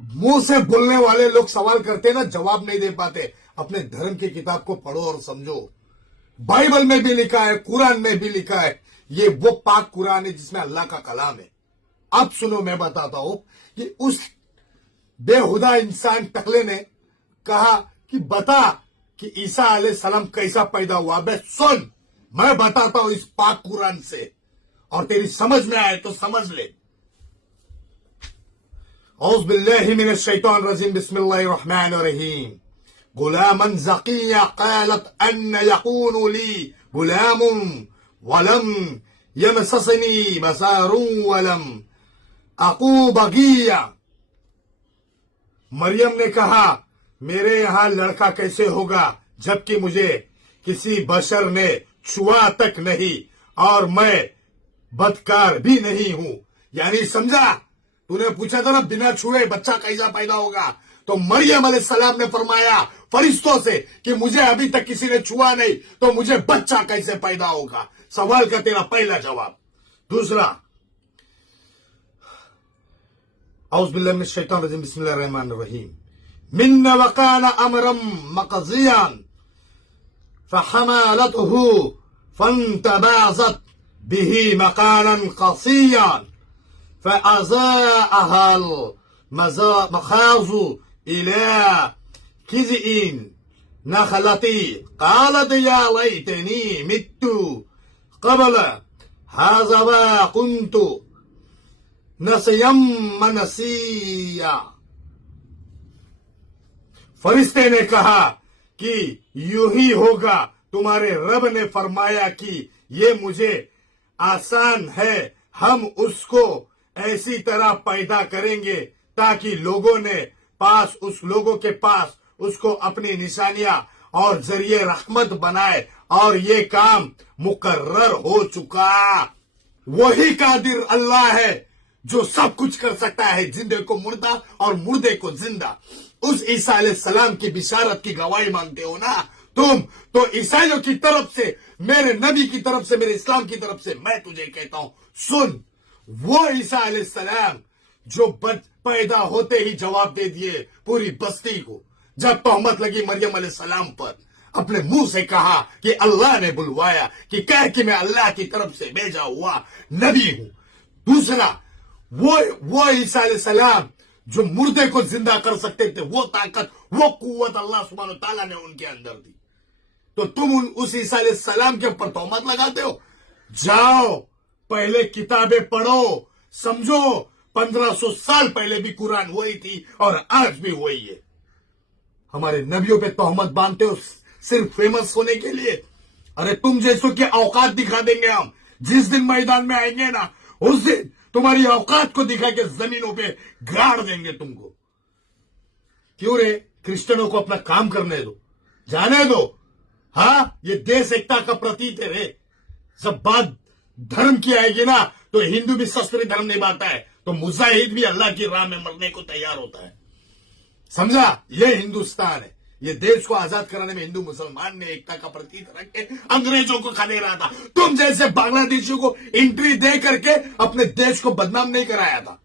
मुंह से बोलने वाले लोग सवाल करते ना, जवाब नहीं दे पाते। अपने धर्म की किताब को पढ़ो और समझो। बाइबल में भी लिखा है, कुरान में भी लिखा है, ये वो पाक कुरान है जिसमें अल्लाह का कलाम है। अब सुनो, मैं बताता हूं कि उस बेहुदा इंसान टकले ने कहा कि बता कि ईसा अलैहिस्सलाम कैसा पैदा हुआ। बे सुन, मैं बताता हूं इस पाक कुरान से, और तेरी समझ में आए तो समझ ले। औज़ बिल्लाहि मिनश शैतानिर रजीम, बिस्मिल्लाहिर रहमानिर रहीम। गुलामन ज़किया क़ालत अन्न यकूनु ली गुलामुन वलम यमससनी बसारुन वलम अकू बगिया। मरियम ने कहा, मेरे यहां लड़का कैसे होगा जबकि मुझे किसी बशर ने छुआ तक नहीं और मैं बदकार भी नहीं हूं। यानी समझा, तूने पूछा था ना बिना छुए बच्चा कैसा पैदा होगा, तो मरियम अलैहिस्सलाम ने फरमाया फरिश्तों से कि मुझे अभी तक किसी ने छुआ नहीं, तो मुझे बच्चा कैसे पैदा होगा। सवाल का तेरा पहला जवाब। दूसरा, औज़ बिल्लाहि मिनश शैतानिर रजीम, बिस्मिल्लाहिर रहमानिर रहीम। मिन्न वकान अमरम मक़ज़ियान फहमालतहु फंतबाज़त बिही मकानन क़सियान फअज़ाअहा मखाज़ु इला किज़इन नखलती क़ालत या लैतनी मित्तु क़ब्ल हाज़ा व कुन्तु नसियम मनसिया। फरिश्ते ने कहा कि यूं ही होगा, तुम्हारे रब ने फरमाया कि ये मुझे आसान है, हम उसको ऐसी तरह पैदा करेंगे ताकि लोगों के पास उसको अपनी निशानियां और जरिए रहमत बनाए, और ये काम मुकर्रर हो चुका। वही कादिर अल्लाह है जो सब कुछ कर सकता है, जिंदे को मुर्दा और मुर्दे को जिंदा। उस ईसा अलैहिस्सलाम की बिशारत की गवाही मांगते हो ना तुम, तो ईसाइयों की तरफ से, मेरे नबी की तरफ से, मेरे इस्लाम की तरफ से मैं तुझे कहता हूं, सुन, वो ईसा अलैहिस्सलाम जो पैदा होते ही जवाब दे दिए पूरी बस्ती को, जब तोहमत लगी मरियम अलैहिस्सलाम पर, अपने मुंह से कहा कि अल्लाह ने बुलवाया, कि कह कि मैं अल्लाह की तरफ से भेजा हुआ नबी हूं। दूसरा, वो ईसा अलैहिस्सलाम जो मुर्दे को जिंदा कर सकते थे, वो ताकत, वो कुव्वत अल्लाह सुब्हानहू तआला ने उनके अंदर दी, तो तुम उस ईसा अलैहिस्सलाम के ऊपर तोहमत लगाते हो। जाओ पहले किताबें पढ़ो, समझो। 1500 साल पहले भी कुरान वही थी और आज भी वही है। हमारे नबियों पे तोहमत बांधते हो सिर्फ फेमस होने के लिए। अरे तुम जैसों की औकात दिखा देंगे हम, जिस दिन मैदान में आएंगे ना, उस दिन तुम्हारी औकात को दिखा के जमीनों पे गाड़ देंगे तुमको। क्यों रे, क्रिश्चियनों को अपना काम करने दो, जाने दो। हाँ, ये देश एकता का प्रतीक है रे। जब बात धर्म की आएगी ना, तो हिंदू भी शस्त्र धर्म निभाता है, तो मुजाहिद भी अल्लाह की राह में मरने को तैयार होता है। समझा, ये हिंदुस्तान है। ये देश को आजाद कराने में हिंदू मुसलमान ने एकता का प्रतीक रख के अंग्रेजों को खा दे रहा था। तुम जैसे बांग्लादेशियों को एंट्री दे करके अपने देश को बदनाम नहीं कराया था।